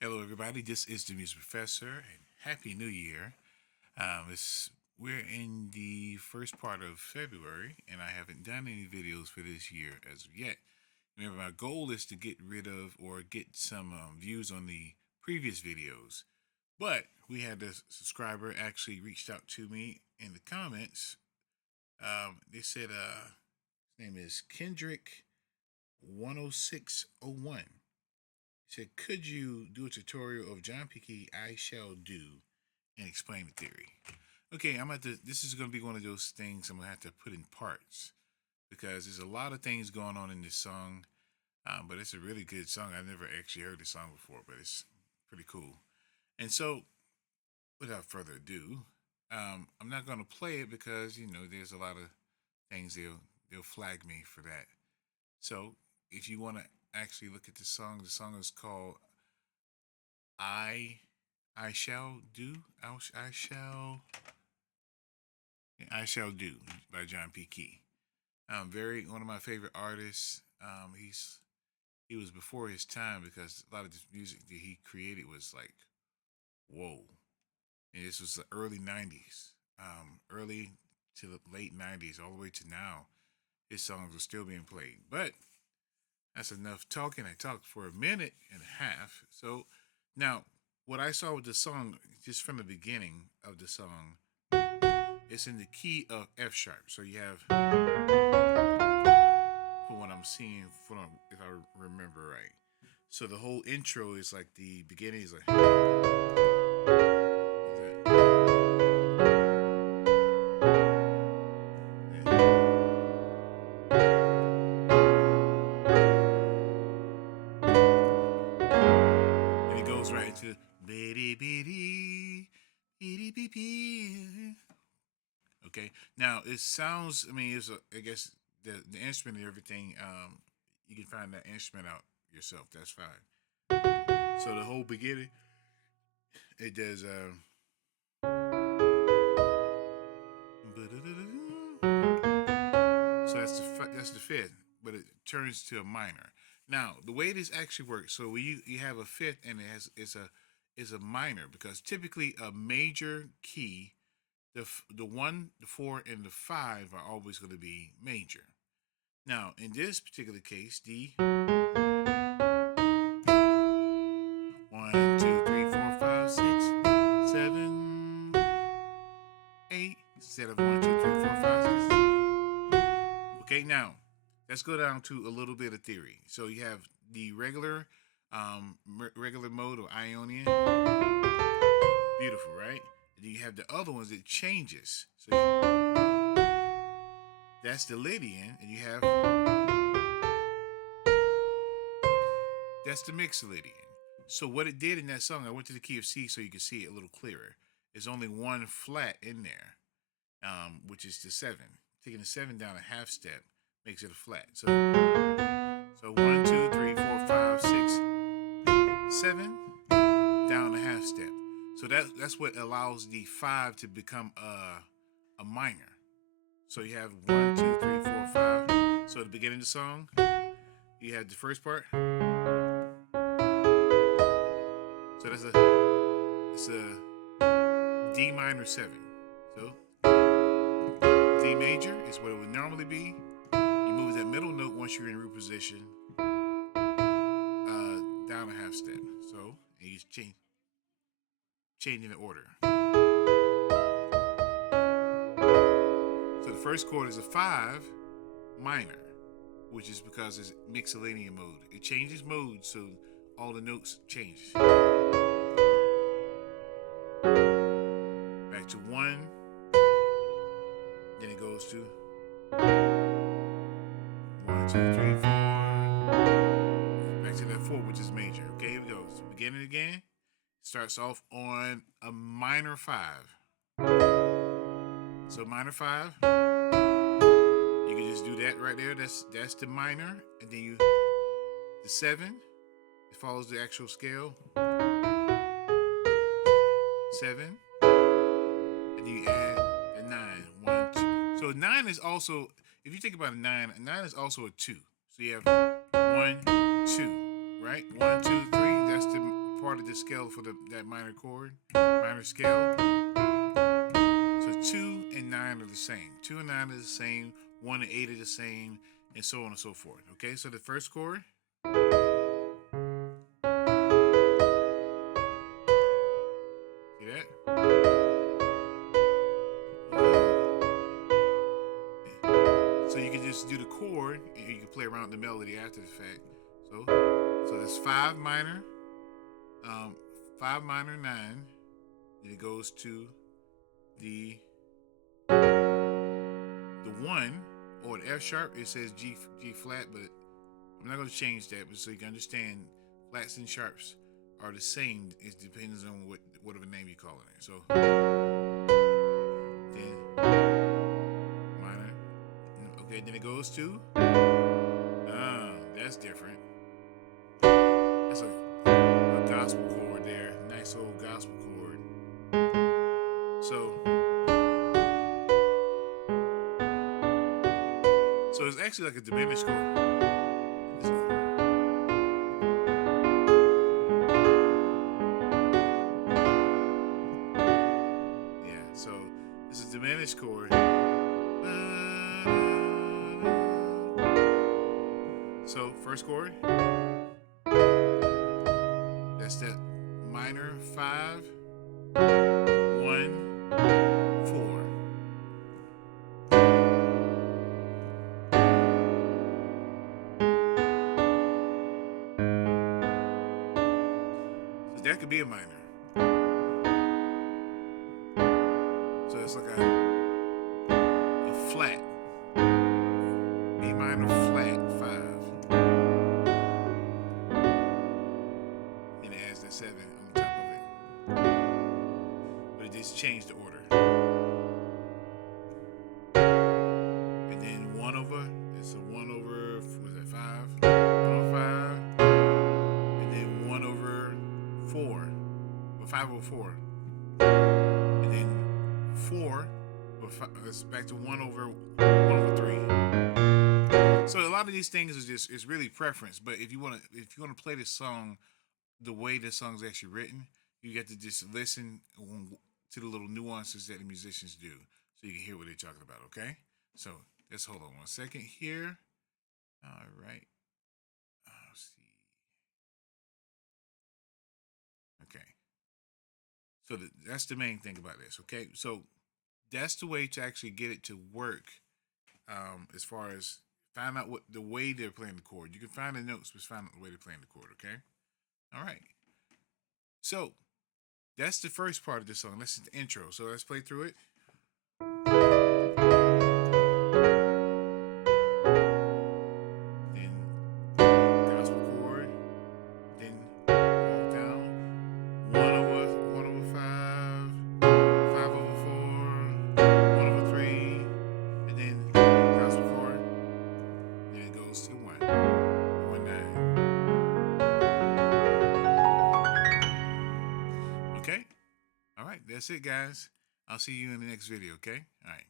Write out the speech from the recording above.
Hello, everybody. This is the Music Professor, and Happy New Year. We're in the first part of February, and I haven't done any videos for this year as of yet. Remember, my goal is to get rid of or get some views on the previous videos. But we had a subscriber actually reached out to me in the comments. They said his name is Kendrick10601. He said, could you do a tutorial of John P. Key I Shall Do and explain the theory? Okay, this is going to be one of those things I'm going to have to put in parts because there's a lot of things going on in this song, but it's a really good song. I've never actually heard this song before, but it's pretty cool. And so, without further ado, I'm not going to play it because, there's a lot of things they'll flag me for that. So, if you want to actually look at the song is called I I shall do. I shall do by John P. Key. Very one of my favorite artists. He was before his time because a lot of this music that he created was like whoa. And this was the early '90s, early to the late '90s, all the way to now. His songs are still being played. But that's enough talking. I talked for a minute and a half. So now, what I saw with the song, just from the beginning of the song, it's in the key of F sharp. So you have, from what I'm seeing, if I remember right. So the whole intro is like the beginning is like, and it goes right into bitty bitty bitty bitty. Okay. Now it sounds. I mean, I guess the instrument and everything. You can find that instrument out yourself. That's fine. So the whole beginning, it does. So that's the fifth, but it turns to a minor. Now the way this actually works. So when you have a fifth and it's a minor because typically a major key, the one, the four, and the five are always going to be major. Now, in this particular case, the 1, 2, 3, 4, 5, 6, 7, 8 instead of 1, 2, 3, 4, 5, 6. Okay, now let's go down to a little bit of theory. So you have the regular mode or Ionian, beautiful, right? And then you have the other ones that changes. That's the Lydian, and you have that's the Mixolydian. So what it did in that song, I went to the key of C so you can see it a little clearer. There's only one flat in there, which is the seven. Taking the seven down a half step makes it a flat. So 1, 2, 3, 4, 5, 6, 7 down a half step. So that's what allows the five to become a minor. So you have 1, 2, 3, 4, 5. So at the beginning of the song, you have the first part. So it's a D minor 7. So D major is what it would normally be. You move that middle note once you're in root position down a half step. So you just changing the order. So the first chord is a 5 minor, which is because it's Mixolydian mode. It changes mode, so all the notes change. Back to 1, then it goes to 1, 2, 3, 4. Back to that 4, which is major. Okay, here we go. So beginning again. Starts off on a minor 5. So minor 5. You can just do that right there. That's the minor, and then the 7. It follows the actual scale. 7, and then you add a 9. 1, 2. So 9 is also, if you think about a 9 is also a 2. So you have 1, 2, right? 1, 2, 3. That's the part of the scale for that minor chord, minor scale. So 2 and 9 are the same. 2 and 9 are the same. 1 and 8 are the same, and so on and so forth. Okay, so the first chord. See that? So you can just do the chord, and you can play around with the melody after the fact. So that's 5 minor, 5 minor 9, and it goes to the 1 or the F sharp. It says G flat, but I'm not going to change that. But so you can understand, flats and sharps are the same. It depends on whatever name you call it. So then minor. Okay, then it goes to. That's different. That's a gospel chord there. Nice old gospel chord. So it's actually like a diminished chord. Yeah, so it's a diminished chord. So first chord, that's that minor 5, 1, 4. So that could be a minor. So it's like a flat, A minor flat 5, and it adds that 7 on top of it. But it just changed the order. And then 1 over, it's a 1 over, was that 5? 1 over 5. And then 1 over 4. Well, 5 over 4. And then 4, it's back to 1 over 3. So a lot of these things is really preference. But if you want to play this song the way the song's actually written, you get to just listen to the little nuances that the musicians do, so you can hear what they're talking about. Okay, so let's hold on 1 second here. All right. Let's see. Okay. So that's the main thing about this. Okay, so that's the way to actually get it to work. As far as find out what the way they're playing the chord, you can find the notes, but find out the way they're playing the chord. Okay. All right. So that's the first part of the song. This is the intro. So let's play through it. Then gospel chord. Then walk down. 1 over 5. 5 over 4. 1 over 3. And then gospel chord. Then it goes to 1. 1 9. Okay. All right. That's it, guys. I'll see you in the next video. Okay. All right.